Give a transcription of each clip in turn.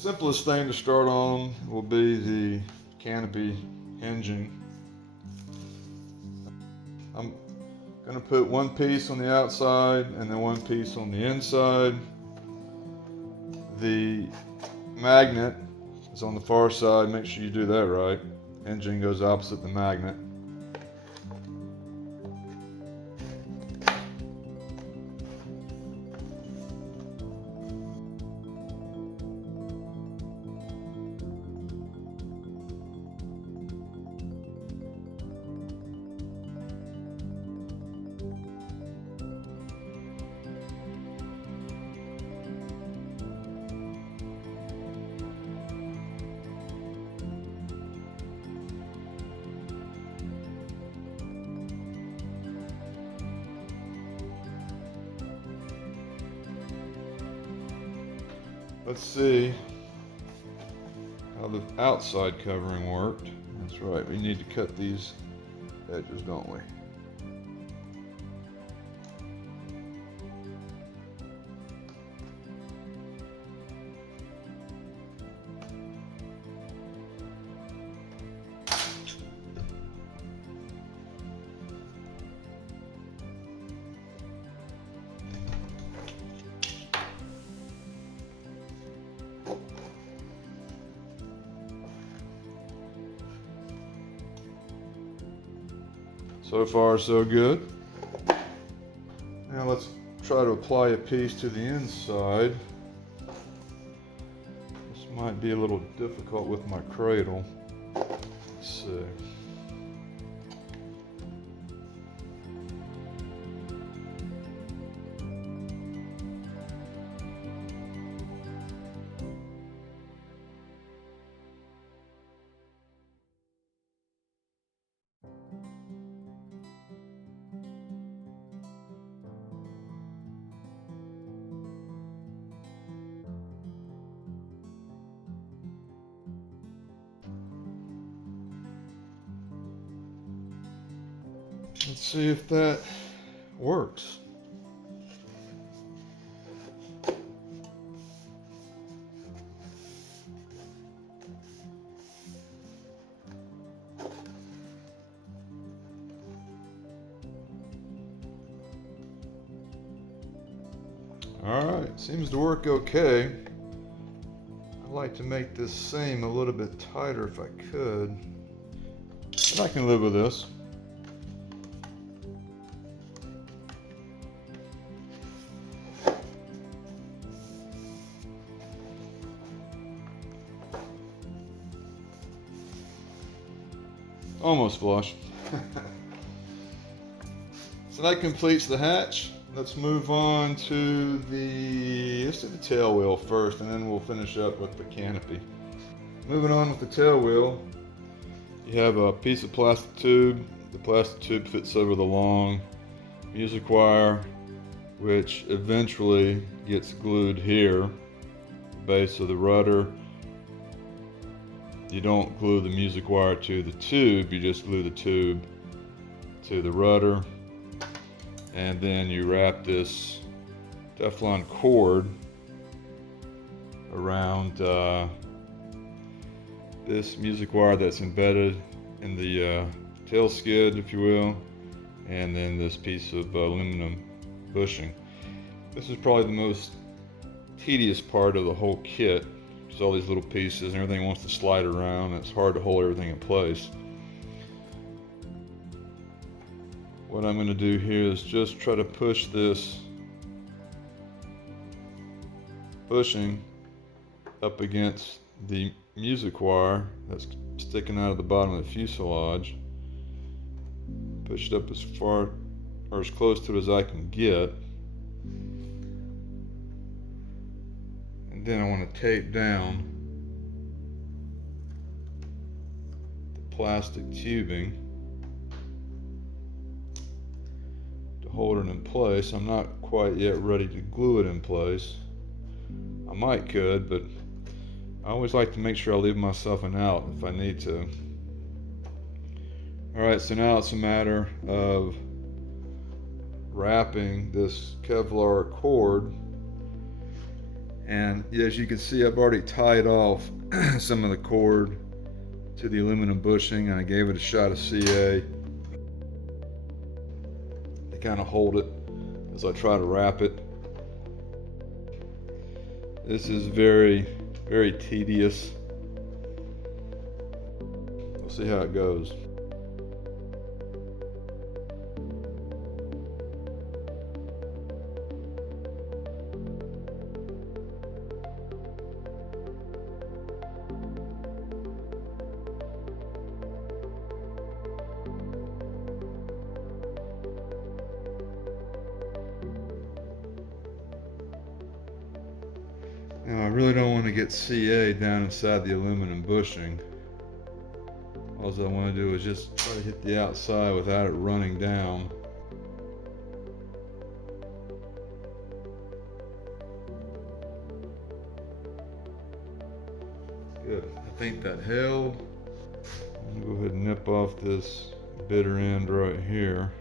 simplest thing to start on will be the canopy hinging. I'm going to put one piece on the outside and then one piece on the inside. The magnet is on the far side. Make sure you do that right. Hinging goes opposite the magnet. Let's see how the outside covering worked. That's right, we need to cut these edges, don't we? So far, so good. Now let's try to apply a piece to the inside. This might be a little difficult with my cradle. Let's see. Let's see if that works. All right, seems to work okay. I'd like to make this seam a little bit tighter if I could, but I can live with this. Almost flush. So that completes the hatch. Let's move on to let's do the tail wheel first, and then we'll finish up with the canopy. Moving on with the tail wheel, you have a piece of plastic tube. The plastic tube fits over the long music wire, which eventually gets glued here, the base of the rudder. You don't glue the music wire to the tube, you just glue the tube to the rudder. And then you wrap this Teflon cord around this music wire that's embedded in the tail skid, if you will, and then this piece of aluminum bushing. This is probably the most tedious part of the whole kit. There's all these little pieces and everything wants to slide around. It's hard to hold everything in place. What I'm going to do here is just try to push this bushing up against the music wire that's sticking out of the bottom of the fuselage. Push it up as far or as close to it as I can get. And then I want to tape down the plastic tubing to hold it in place. I'm not quite yet ready to glue it in place. I might could, but I always like to make sure I leave myself an out if I need to. Alright, so now it's a matter of wrapping this Kevlar cord And as you can see, I've already tied off some of the cord to the aluminum bushing, and I gave it a shot of CA to kind of hold it as I try to wrap it. This is very, very tedious. We'll see how it goes. Now I really don't want to get CA down inside the aluminum bushing. All I want to do is just try to hit the outside without it running down. Good. I think that held. I'm going to go ahead and nip off this bitter end right here.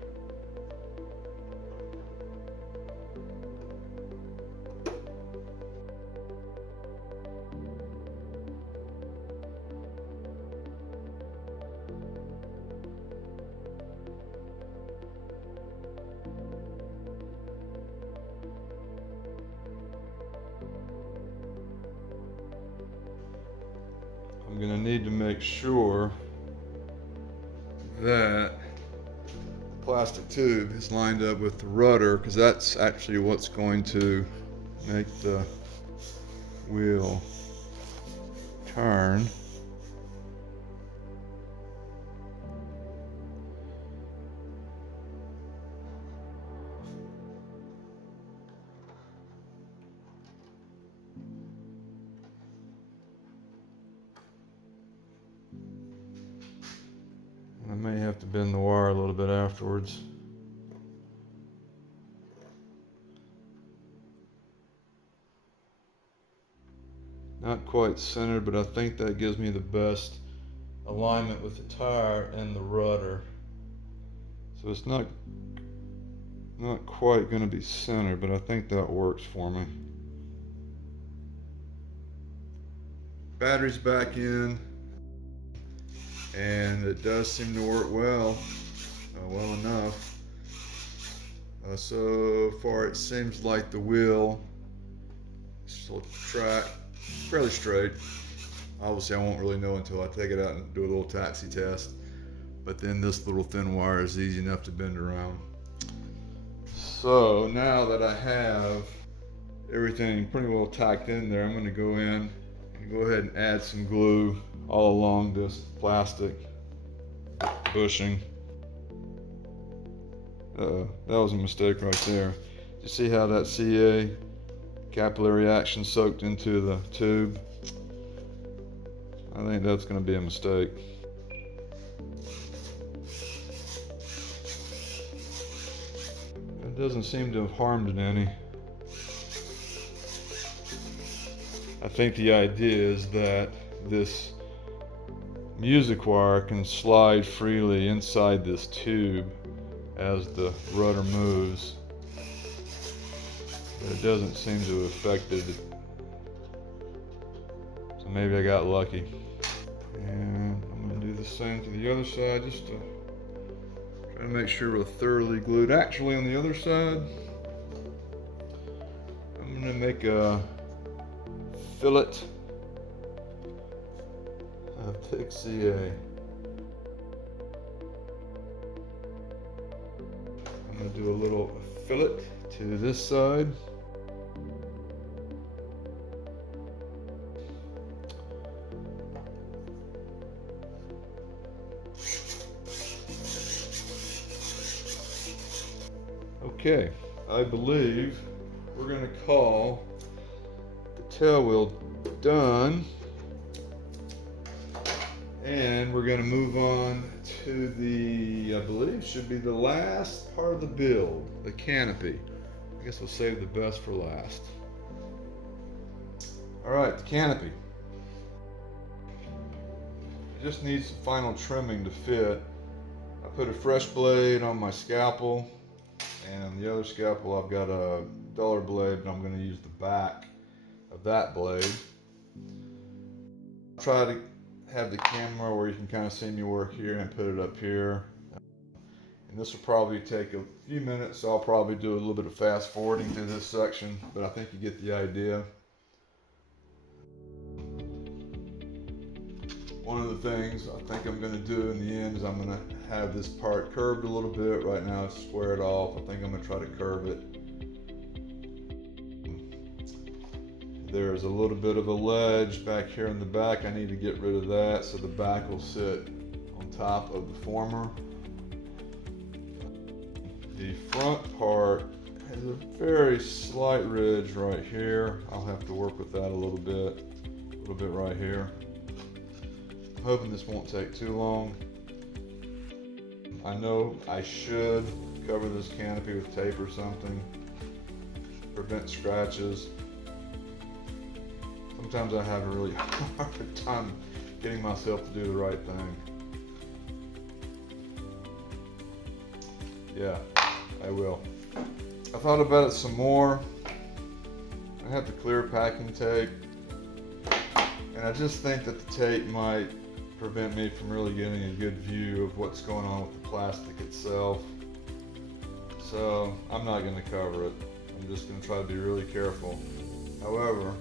I'm going to need to make sure that the plastic tube is lined up with the rudder, because that's actually what's going to make the wheel turn. I may have to bend the wire a little bit afterwards. Not quite centered, but I think that gives me the best alignment with the tire and the rudder. So it's not quite going to be centered, but I think that works for me. Battery's back in. And it does seem to work well enough. So far it seems like the wheel will track fairly straight. Obviously I won't really know until I take it out and do a little taxi test, but then this little thin wire is easy enough to bend around. So now that I have everything pretty well tacked in there, I'm going to go in and go ahead and add some glue all along this plastic bushing. That was a mistake right there. You see how that CA capillary action soaked into the tube? I think that's going to be a mistake. It doesn't seem to have harmed it any. I think the idea is that this music wire can slide freely inside this tube as the rudder moves, but it doesn't seem to have affected it. So maybe I got lucky. And I'm going to do the same to the other side, just to try to make sure we're thoroughly glued. Actually, on the other side, I'm going to make a fillet of thick CA. I'm going to do a little fillet to this side. Okay, I believe we're going to call the tailwheel done, and we're going to move on to the, I believe should be the last part of the build, the canopy. I guess we'll save the best for last. Alright, the canopy. It just needs some final trimming to fit. I put a fresh blade on my scalpel, and on the other scalpel I've got a duller blade, but I'm going to use the back of that blade. I'll try to have the camera where you can kind of see me work here and put it up here. And this will probably take a few minutes, so I'll probably do a little bit of fast forwarding through this section, but I think you get the idea. One of the things I think I'm going to do in the end is I'm going to have this part curved a little bit. Right now it's squared off. I think I'm going to try to curve it. There's a little bit of a ledge back here in the back. I need to get rid of that so the back will sit on top of the former. The front part has a very slight ridge right here. I'll have to work with that a little bit right here. I'm hoping this won't take too long. I know I should cover this canopy with tape or something, prevent scratches. Sometimes I have a really hard time getting myself to do the right thing. Yeah, I will. I thought about it some more. I have the clear packing tape, and I just think that the tape might prevent me from really getting a good view of what's going on with the plastic itself. So I'm not going to cover it. I'm just going to try to be really careful. However,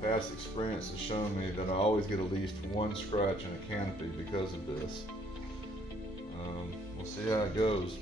past experience has shown me that I always get at least one scratch in a canopy because of this. We'll see how it goes.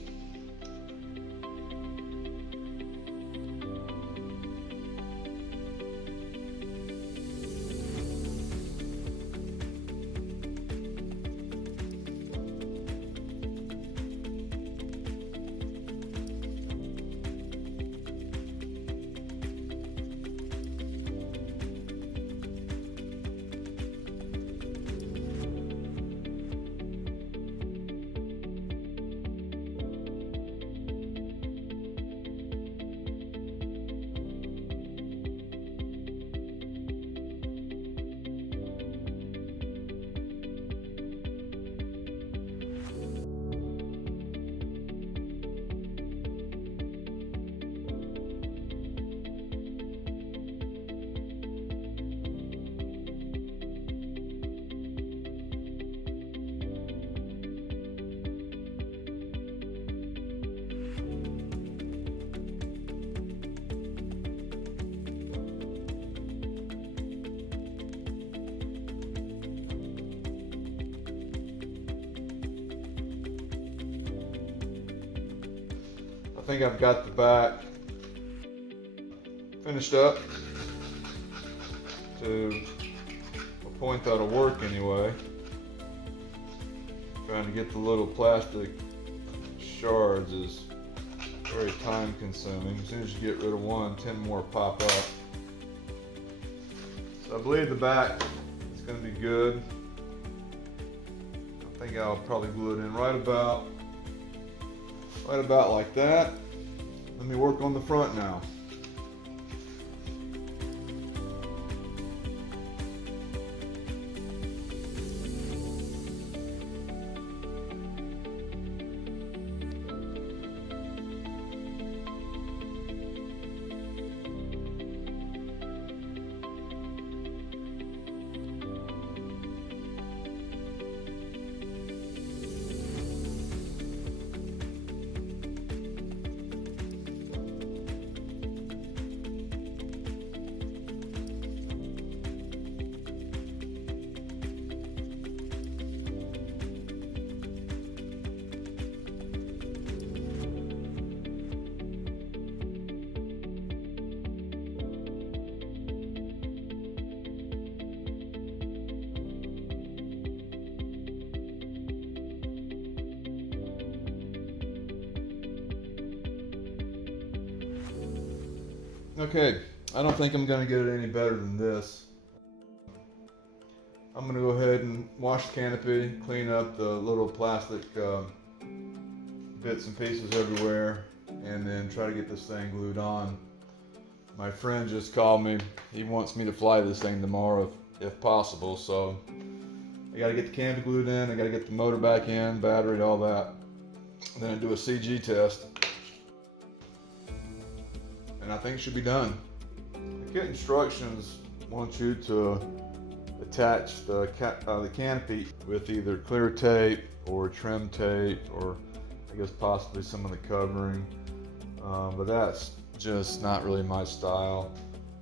I think I've got the back finished up to a point that'll work anyway. Trying to get the little plastic shards is very time consuming. As soon as you get rid of one, 10 more pop up. So I believe the back is going to be good. I think I'll probably glue it in right about like that. Let me work on the front now. Okay, I don't think I'm going to get it any better than this. I'm going to go ahead and wash the canopy, clean up the little plastic bits and pieces everywhere, and then try to get this thing glued on. My friend just called me. He wants me to fly this thing tomorrow if possible, so I got to get the canopy glued in, I got to get the motor back in, battery, all that. And then I do a CG test. And I think it should be done. The kit instructions want you to attach the canopy with either clear tape or trim tape, or I guess possibly some of the covering, but that's just not really my style.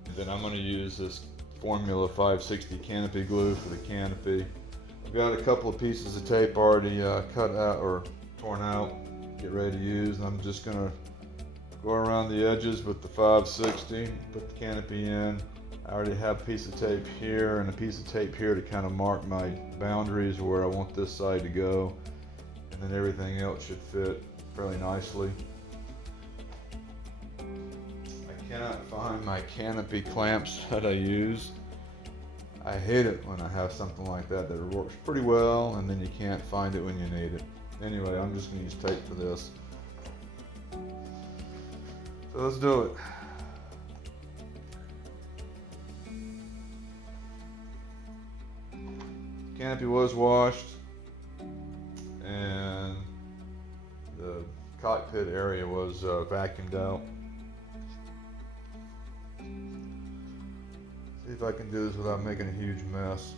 And then I'm going to use this Formula 560 canopy glue for the canopy. I've got a couple of pieces of tape already cut out or torn out, get ready to use, and I'm just going to go around the edges with the 560, put the canopy in. I already have a piece of tape here and a piece of tape here to kind of mark my boundaries where I want this side to go, and then everything else should fit fairly nicely. I cannot find my canopy clamps that I use. I hate it when I have something like that works pretty well and then you can't find it when you need it. Anyway, I'm just going to use tape for this. So let's do it. Canopy was washed and the cockpit area was vacuumed out. See if I can do this without making a huge mess.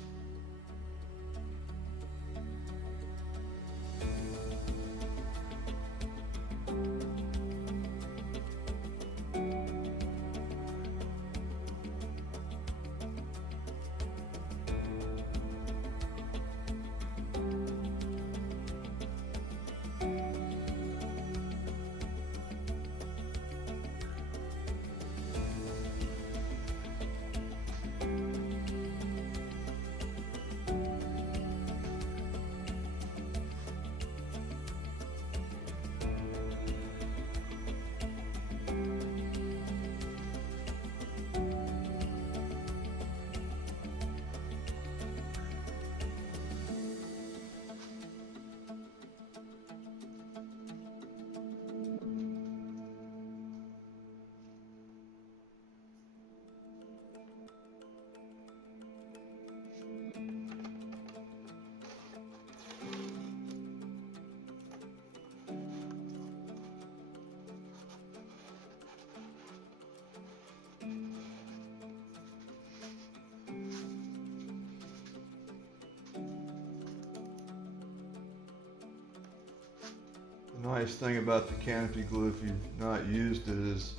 The nice thing about the canopy glue, if you've not used it, is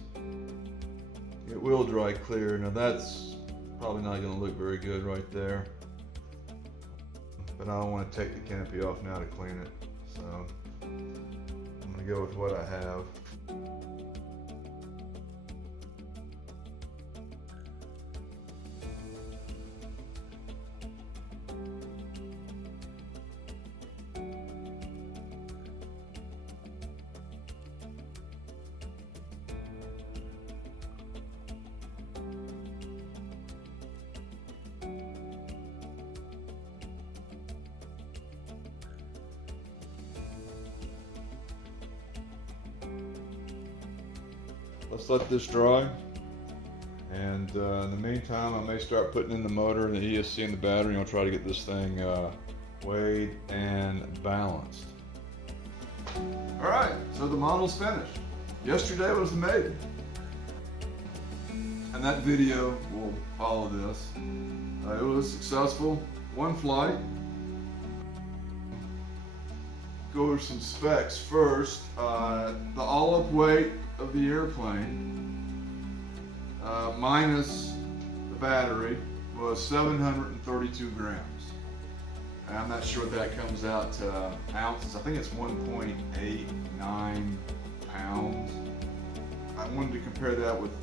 it will dry clear. Now that's probably not going to look very good right there, but I don't want to take the canopy off now to clean it, so I'm going to go with what I have. Let's let this dry, and in the meantime I may start putting in the motor and the ESC and the battery, and I'll try to get this thing weighed and balanced. Alright, so the model's finished. Yesterday was the maiden, and that video will follow this. It was successful, one flight. Go over some specs first. The all-up weight of the airplane, minus the battery, was 732 grams. And I'm not sure what that comes out to ounces. I think it's 1.89 pounds. I wanted to compare that with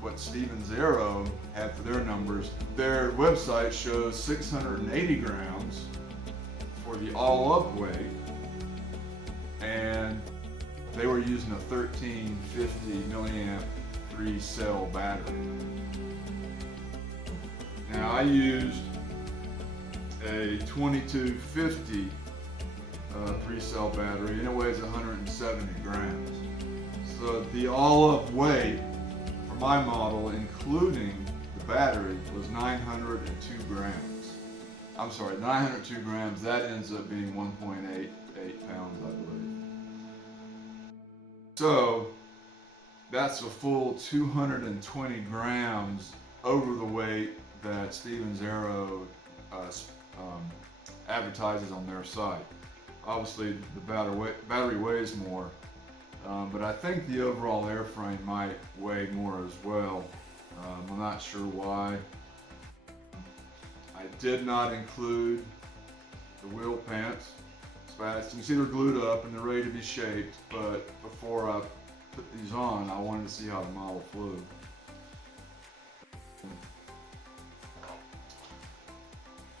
what Stevens Aero had for their numbers. Their website shows 680 grams for the all-up weight, and they were using a 1350 milliamp 3-cell battery. Now I used a 2250 3-cell battery, and it weighs 170 grams. So the all-up weight for my model, including the battery, was 902 grams. I'm sorry, 902 grams. That ends up being 1.88 pounds, I believe. So that's a full 220 grams over the weight that Stevens Aero advertises on their site. Obviously, the battery weighs more, but I think the overall airframe might weigh more as well. I'm not sure why. I did not include the wheel pants. You can see they're glued up and they're ready to be shaped, but before I put these on, I wanted to see how the model flew.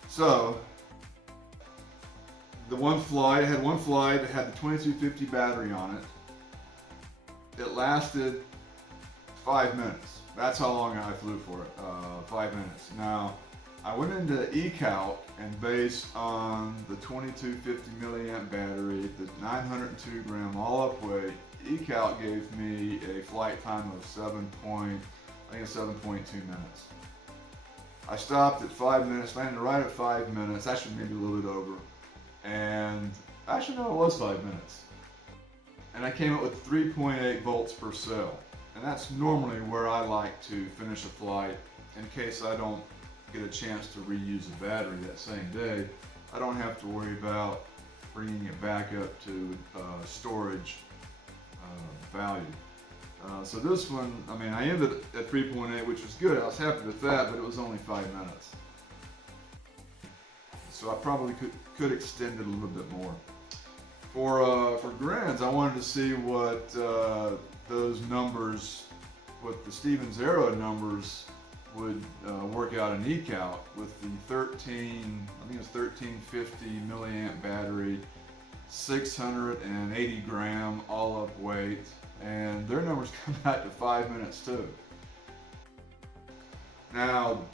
So, I had one flight that had the 2250 battery on it. It lasted 5 minutes. That's how long I flew for it, 5 minutes. Now, I went into eCalc, and based on the 2250 milliamp battery, the 902 gram all-up weight, eCalc gave me a flight time of 7.2 minutes. I stopped at 5 minutes, landed right at 5 minutes, actually maybe a little bit over, and actually no, it was 5 minutes. And I came up with 3.8 volts per cell, and that's normally where I like to finish a flight in case I don't get a chance to reuse a battery that same day. I don't have to worry about bringing it back up to storage value. So this one, I mean, I ended at 3.8, which was good. I was happy with that, but it was only 5 minutes. So I probably could extend it a little bit more. For grins, I wanted to see what those numbers, what the Stevens Aero numbers would work out in eCalc with the 1350 milliamp battery, 680 gram all-up weight, and their numbers come out to 5 minutes too. Now,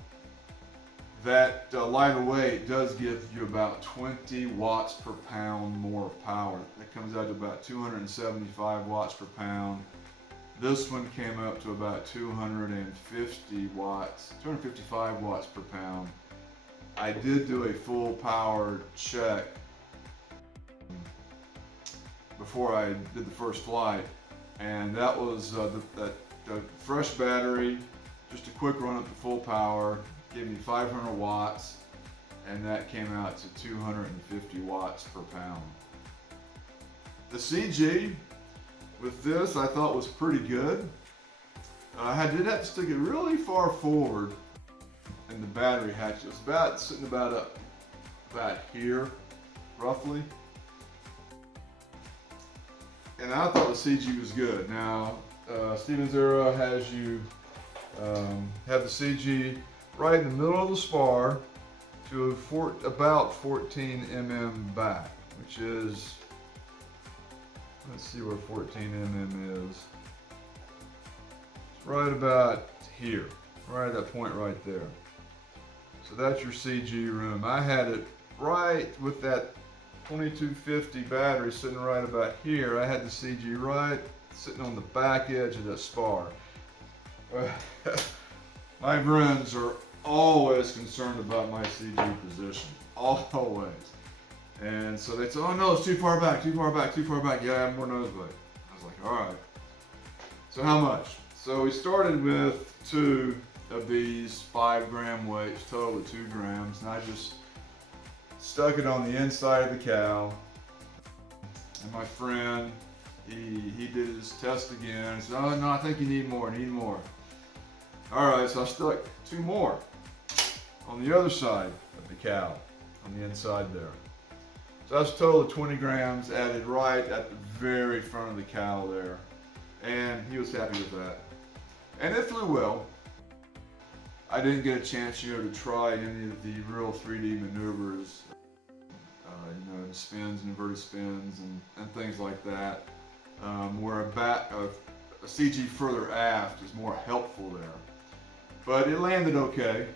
that lighter weight does give you about 20 watts per pound more power. That comes out to about 275 watts per pound. This one came up to about 255 watts per pound. I did do a full power check before I did the first flight, and that was the fresh battery, just a quick run up to full power, gave me 500 watts, and that came out to 250 watts per pound. The CG with this I thought was pretty good. I did have to stick it really far forward in the battery hatch. It was sitting about here, roughly. And I thought the CG was good. Now, Stevens Aero has you have the CG right in the middle of the spar to about 14 mm back, which is, let's see where 14 mm is. It's right about here, right at that point right there. So that's your CG room. I had it right with that 2250 battery sitting right about here. I had the CG right sitting on the back edge of that spar. My friends are always concerned about my CG position, always. And so they said, oh no, it's too far back, too far back, too far back. Yeah, I have more nosebleed. I was like, all right. So how much? So we started with 2 of these 5 gram weights, total of 2 grams, and I just stuck it on the inside of the cow. And my friend, he did his test again. He said, oh no, I think you need more, All right, so I stuck 2 more on the other side of the cow, on the inside there. So that's a total of 20 grams added right at the very front of the cow there. And he was happy with that. And it flew well. I didn't get a chance, to try any of the real 3D maneuvers, spins and inverted spins and things like that, where a CG further aft is more helpful there. But it landed okay,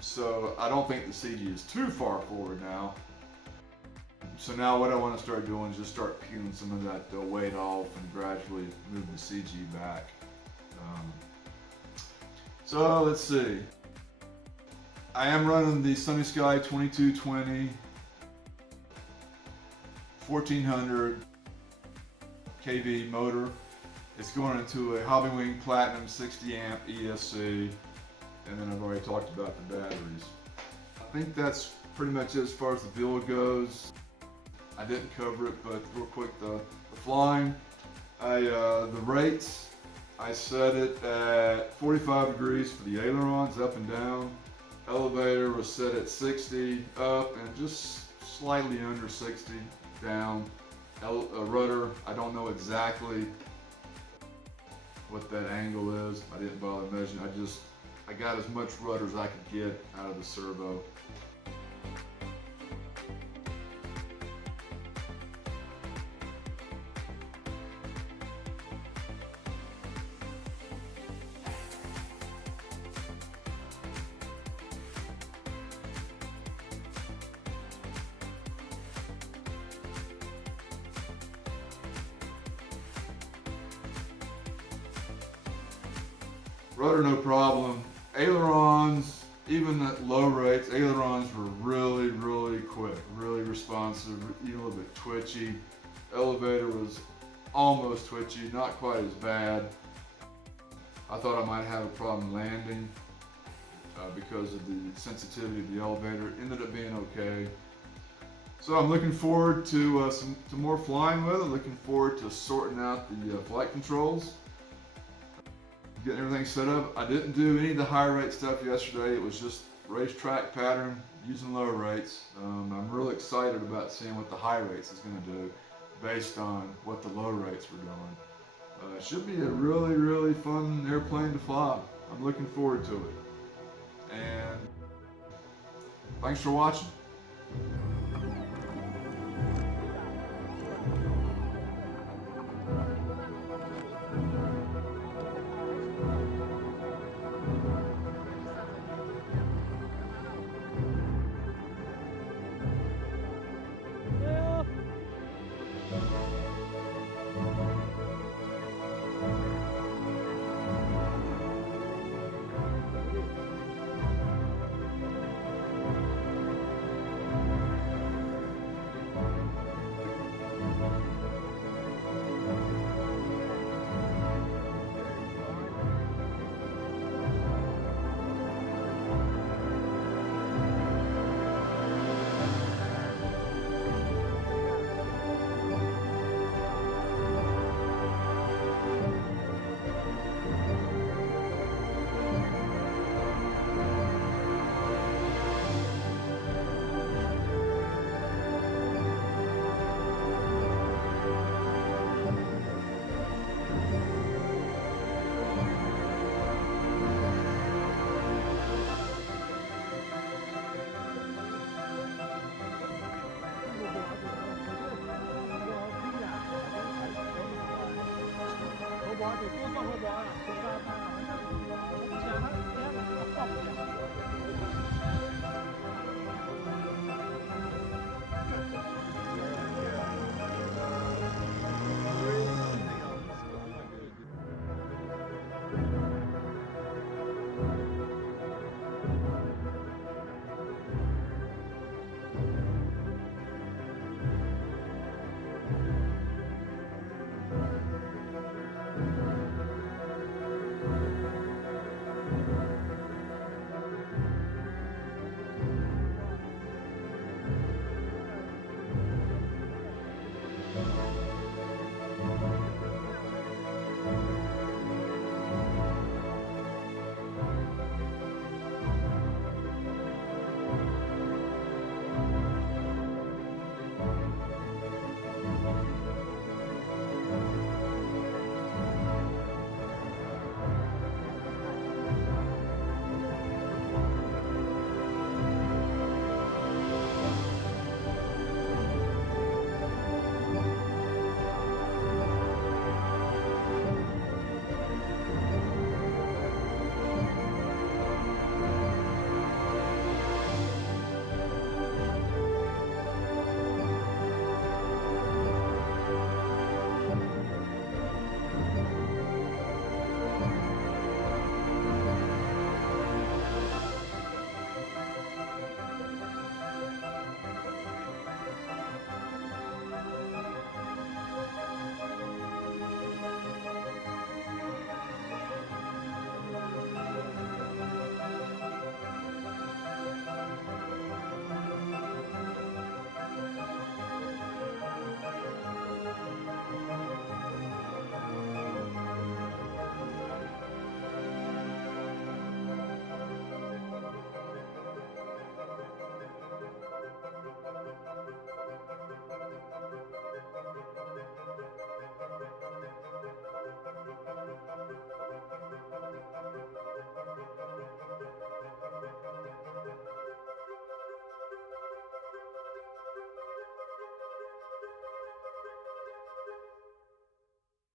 so I don't think the CG is too far forward now. So now what I want to start doing is just start peeling some of that weight off and gradually move the CG back. So let's see. I am running the Sunny Sky 2220 1400 kV motor. It's going into a Hobbywing Platinum 60 amp ESC, and then I've already talked about the batteries. I think that's pretty much it as far as the build goes. I didn't cover it, but real quick, the flying, the rates, I set it at 45 degrees for the ailerons up and down. Elevator was set at 60 up and just slightly under 60 down. Rudder, I don't know exactly what that angle is. I didn't bother measuring. I got as much rudder as I could get out of the servo. Rudder, no problem. Ailerons, even at low rates, ailerons were really, really quick, really responsive, even a little bit twitchy. Elevator was almost twitchy, not quite as bad. I thought I might have a problem landing because of the sensitivity of the elevator. Ended up being okay. So I'm looking forward to more flying with it. Looking forward to sorting out the flight controls. Getting everything set up. I didn't do any of the high rate stuff yesterday. It was just racetrack pattern using low rates. I'm really excited about seeing what the high rates is going to do based on what the low rates were doing. It should be a really, really fun airplane to fly. I'm looking forward to it. And thanks for watching.我得多放会玩啊，不干嘛？我不想他这样放不了。